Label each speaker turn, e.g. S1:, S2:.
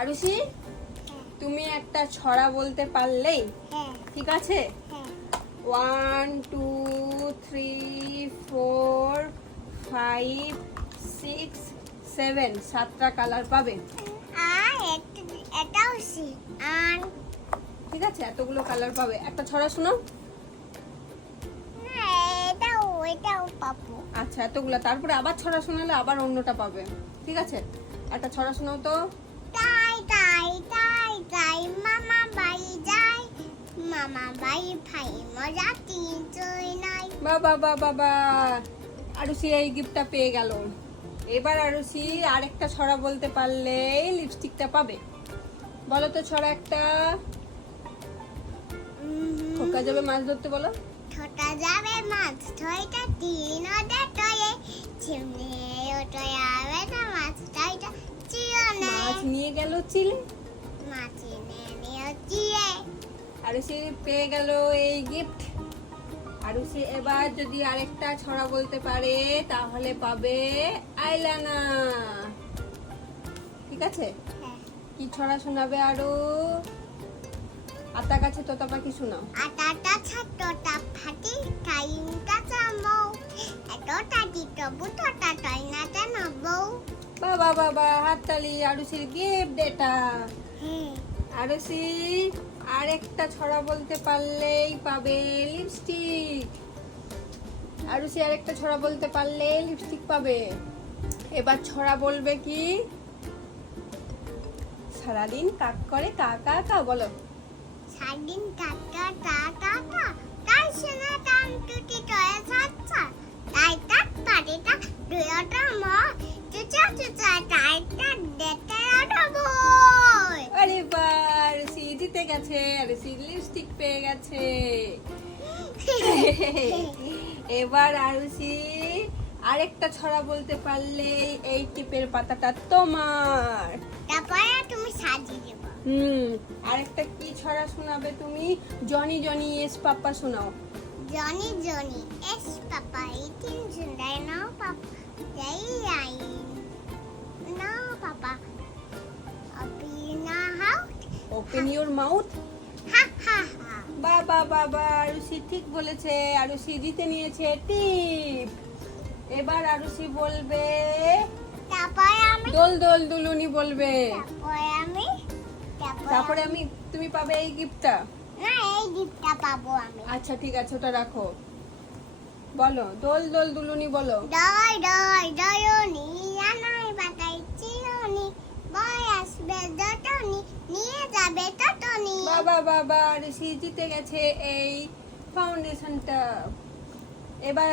S1: আরুষি তুমি একটা ছড়া বলতে পারলেই।
S2: হ্যাঁ।
S1: ঠিক আছে?
S2: হ্যাঁ।
S1: One two three four five six seven সাতটা কালার পাবে।
S2: আর একটা এটাও সি আর
S1: ঠিক আছে এতগুলো কালার পাবে। একটা ছড়া শোনো। আচ্ছা এতগুলো। তারপরে আবার ছড়া শোনালে আবার অন্যটা পাবে। ঠিক আছে? একটা ছড়া শোনাও তো।
S2: তাই তাই মামা বাড়ি যাই। মামা বাড়ি ভাই মজা তিন নাই
S1: বাবা বাবা বাবা আরুষি এই গিফটটা পেয়ে গেল। এবার আরুষি আরেকটা ছড়া বলতে পারলে লিপস্টিকটা পাবে। বলো তো ছড়া একটা। খোকা যাবে মাছ ধরতে বলো।
S2: ছোটা যাবে মাছ ধইটা তিন ওদের টয়ে। চিমনি ওটাই আবে না মাছ ধইটা চিয়নে
S1: মাছ নিয়ে গেল চিলে।
S2: চিয়ে
S1: আরুষি পেয়ে গেল এই গিফট আরুষি এবার যদি আরেকটা ছড়া বলতে পারে, তাহলে পাবে আইলানা ঠিক আছে? কি ছড়া শোনাবে আরও? আতা গাছে তোতা পাখি শোনাও।
S2: আটাটা ছাত্রটা ফাটি টাইমটা চামো এতটা দিত বুতটা টয় না জানাব
S1: বাবা বাবা হাততালি আরুষির গিফট এটা
S2: হ্যাঁ
S1: আরুষি আরেকটা ছড়া বলতে পারলেই পাবে লিপস্টিক আরুষি আরেকটা ছড়া বলতে পারলে লিপস্টিক পাবে এবার ছড়া বলবে কি সারাদিন কাক করে কা কা কা বলো
S2: সাদিন টাটা টা টা টা তাই শোনা
S1: আরে জিতে গেছে লিপস্টিক পেয়ে গেছে। এবার আরুষি আরেকটা ছড়া বলতে পারলে এই টিপের পাতাটা তোমার।
S2: তারপরে তুমি সাজিয়ে দেবো।
S1: হুম আরেকটা কি ছড়া শোনাবে তুমি? জনি জনি এস পাপ্পা শোনাও।
S2: Johnny Johnny yes papa eating সুন্দর নাও পাপা যাই I.
S1: Open your mouth
S2: ha ha ha.
S1: বাবা বাবা আরুষি ঠিক বলেছে আরুষি জিতে নিয়েছে টিপ। এবার আরুষি বলবে
S2: তারপরে আমি
S1: দোল দোল দুলুনি বলবে।
S2: তারপরে আমি
S1: তারপরে আমি তুমি পাবে এই গিফটটা।
S2: না এই গিফটটা পাবো আমি।
S1: আচ্ছা ঠিক আছে ওটা রাখো। বলো দোল দোল দুলুনি বলো। বাবা বাবা ঋষি জিতে গেছে এই ফাউন্ডেশনটা এবার